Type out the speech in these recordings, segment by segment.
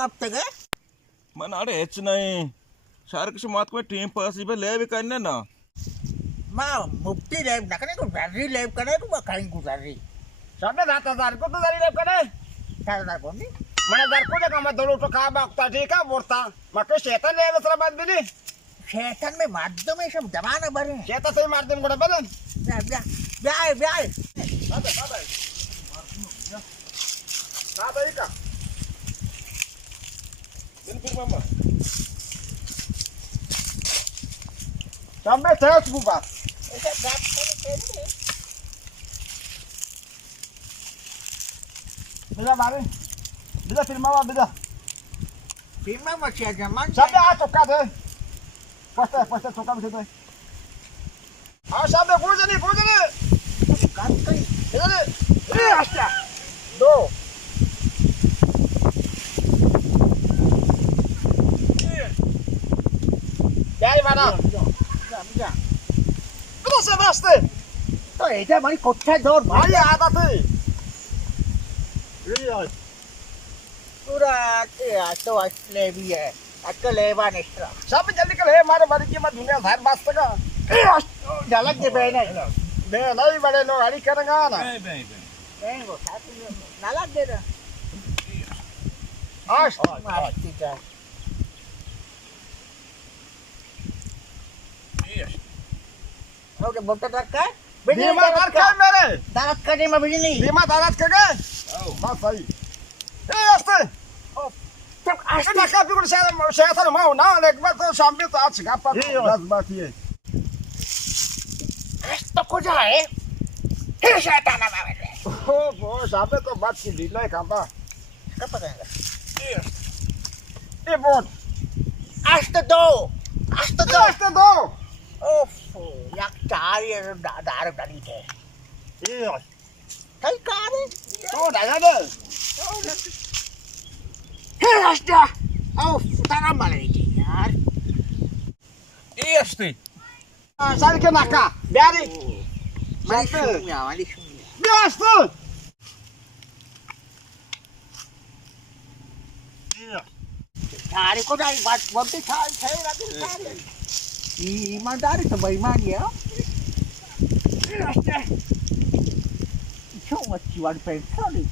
बाप तक है मन अरे हेच नहीं सारे किसी मात को टीम पास ही पे ले भी करने ना माँ मुफ्ती लेब ना करे को जारी लेब करे को कहीं गुजारी सबने 7,000 को तो जारी लेब करे 7,000 को नहीं મને દરકો દે કામ દોડો તો કા બાકતા ઠીક આ બોરતા મકે શેતન લે બસરા બાદ બિલી शैतान में माध्यम में सब जमाना भरे શેતા સહી માર દેમ ગોડે બદન ब्याह ब्याह બાબા બાબા ઈકા દિન ફિર મામા સામે થયો સુબા ऐसा बात करे બિલા મારે બિલા ફિર મામા બિલા फिल्म में क्या जमान સામે આ ચોકા દે પસ્તે ચોકા બિસે દે આ સામે ગોજની काम कहीं બિલા એ આસ્તા દો Dari mana? समझा Betul sebasti. तो ऐसा भाई कोठा दौर भाई Mari ada tu. Iya. पूरा तो असले भी है अक्ल लेवा नेस्ट्रा Siapa jadi kalau hei mari kita mah dunia zahir basta ka. जलक के बहने Be nahi bade no hari karanga na. नहीं वो साथ में नाला दे रहा Ash. मस्ती का ओके बोलता था क्या Lima karka mere. दांत करने में भी नहीं Lima darat ka ka. Mas sahi. Eh aste. तब Asta nak kapi ko saya tahu mau na lek ba to sambil to ach gapa. Das bati hai. तो कुछ है फिर शैतान में बैठे Oh, oh, sampai to bat ki dilai kamba. कब पकड़ेगा Eh bot. आस्ते दो Aste do. ओफ याक चार ये दार डाली थे Iya. कई कार है To dah ada. फिर आस्ते ओफ तारा मारे की यार Este Sari ke naka. Biari. मारी शून्य Bias tu. Iya. सारी को दाई बात बोलते थे लगे सारे ईमानदारी तो बेईमान है आस्ते क्यों अच्छी वाली पे चली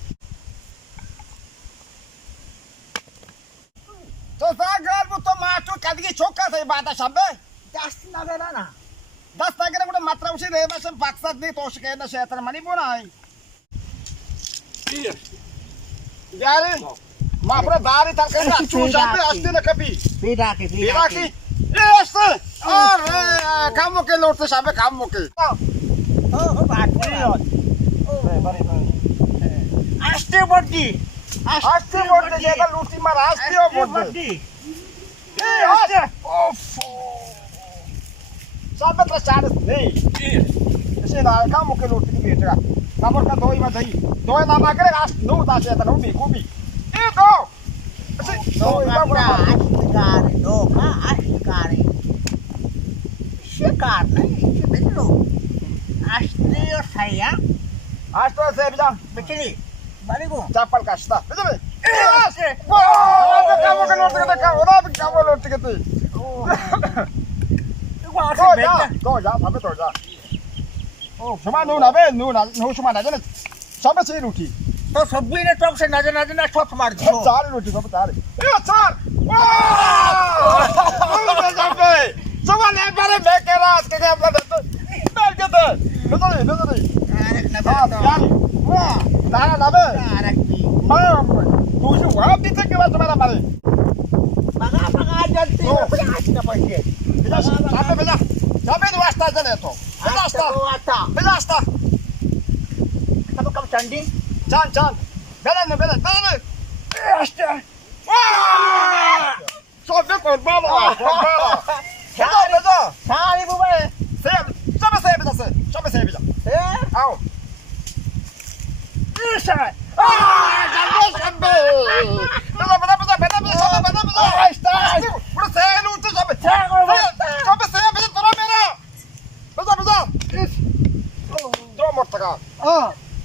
To sagar bu to macu kadigi choka sai bata sambe. जास्त लागेला ना 10 tagira kuda matra usi de bas baksat ni to shike na shetan mani bona hai. Biari. Ma pra dari tar kai na chu sambe asti na kapi. पीड़ा के Bila ki. Eh aste. Are kamu ke lorte sambe kamu ke. ओ बात आस्ते बड्डी Asti botte jega luti mar asti o botte. Buddy Eh aste. Of. Sambe tra charas nei. Ese na kamu ke lorte ki betra. Kamu ka doi ma dai. Doi na ma kare as no da se ta no bi kubi. Eh do. Ese दो doi ma कपड़ा bura. आशिकारी दो का आशिकारी शिकार नहीं देख लो आस्ते और सैया As to se bija. बिचली बड़ी को Chapal kasta. Betul. Eh aste. Wah, kamu ke lorte ka ka. Ora bi kamu lorte ka tu. वो To आसे ja. बेटा To ja. Sambe to ja. Oh, cuma nu na be nu na nu cuma na jane. Sambe se luti. तो सभी ने talk से नजर नजर ना शॉट मार दियो चार रोटी सब चार ये चार वाह sampai coba lebar back keras ke apa itu betul gitu betul अरे ah नजर yan wah dah nabe अरे की mam tu sih wah bisa ke mana mana मगा मगा जल्दी अपने हाथ में पड़े bila sampai tu asta jane to bila asta वो आता bila asta कब कब Chandi can belan asta wah sampai korban betul सारी बुबे saya bisa ए Au. Bisa. Sampai. Betul. Udah saya lucu sampai. Sampai saya bisa turun merah. Betul. Tuh mortaka.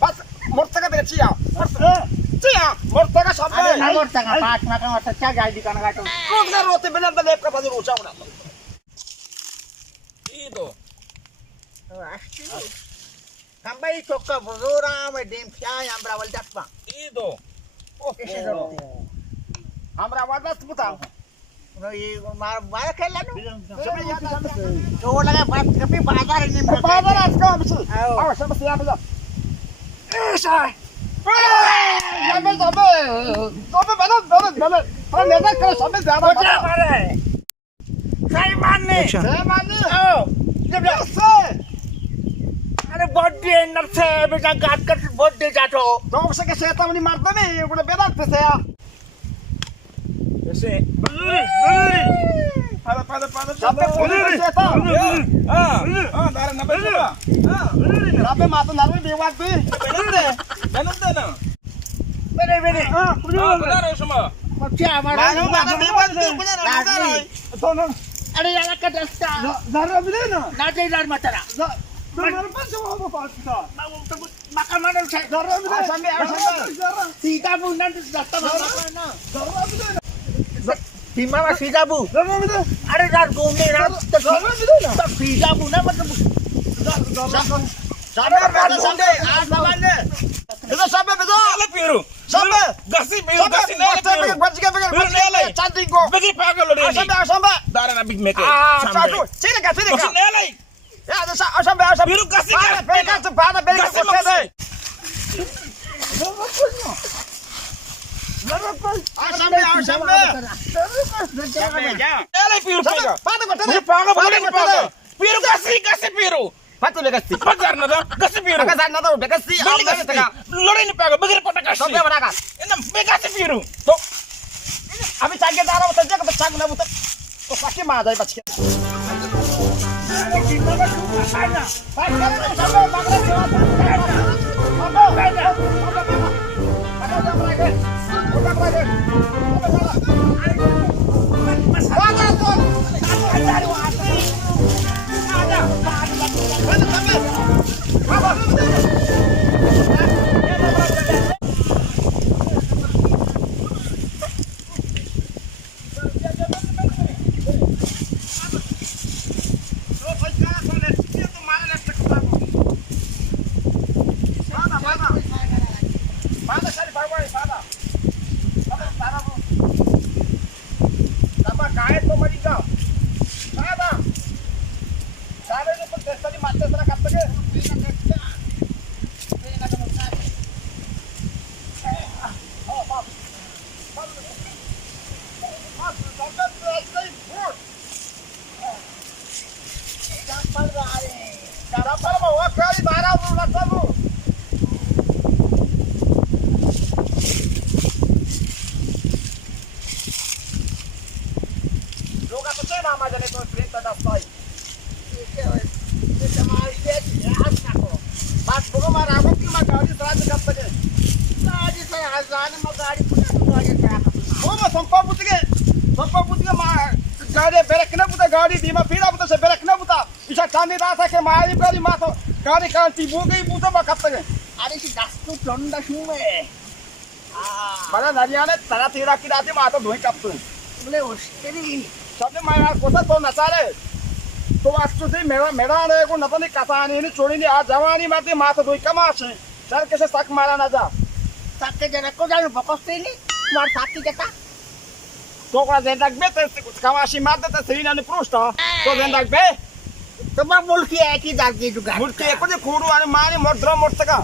Pas mortaka dengan cia. ya, morta ka sampai. Ada nomor tengah pas makan otak cagai di kana gato. Kau kan roti benar benar apa di rusak udah. Itu. Sampai cokka bozora me dem kya yang berawal dakpa. Itu. Oh, हमरा वादा बताओ. No ये मार खेला no. Sampai ya sampai. तो लगा बात कभी बाजार नहीं मिलता. Badan aska mesti. Ah, sampai siapa dah? Saya. Sampai sampai. Sampai badan. Kalau nenek kalau sampai berapa? Saya mana? Saya mana? Oh, Dia biasa. अरे बर्थडे नर से बेटा गात कर बर्थडे जातो. तो उससे के सेता मनी मारता नहीं, उन्हें बेदा पे से या. Ese. Pada. Sampai punya setan. Darah nabe juga. Sampai mata naruh di waktu. Benar deh. Bene. Benar semua. क्या Mana हमारा di waktu punya naruh. Tono. अरे यार का दस्ता Naruh bila na? ना दे यार मतरा Naruh pas semua apa kita. makan mana saya Naruh bila. Sampai. सीधा bu nanti दस्ता makan ना Naruh bila. di mana सीधा bu Naruh bila. अरे यार घूमने ना Naruh bila na. तो सीधा bu ना मतलब Sampai आज bawane. Itu sampai betul. Nela piru. Sampai. Gasi piru. Gasi nela piru. Pergi. Cantik kok. Bagi pakai lo deh. Sampai. Darah nabi make. Satu. Sini kak. Masih nela. Ya, ada sampai. Piru kasih Pada beli Gasi ke masih. Sampai. Nela piru pega. Pada kok Piru pakai boleh pakai. Piru kasih piru. Patu bekasti. Pagar nada. Kasih piru. Agak sana tuh bekasti. Beli kasih. Lo ini pakai. Bagi pada kasih. Sampai mana kan? Enam kasih piru. Tuh. Abi caget darah saja ke pecah na buta. Kok pakai mah dari pacik. गाड़ी बीमा फिर अब तो से break ना बुता इसा चांदी रासा के मारी परी माथो गाड़ी का टीबू गई बुता बकत तक अरे सी दस्तू चंदा शुमे बड़ा नरियाने तरा तीरा की राती माथो धोई कप बोले उसके सबने माया कोसा तो नचाले तो वास्तु से मेरा ने को नतनी कसानी ने छोड़ी ने आज जवानी माती माथो धोई कमास सर कैसे सक मारा ना जा साथे जरा को जानो बकस्ते नहीं मार साथी जता तो का जेंदाक बे ते कमाशी मारते ते सही ने पृष्ठ तो जेंदाक बे तो मैं मुल्की है की दागी दुकान मुर्ती एको जे खोडू आणि मारी मोद्र मोडत का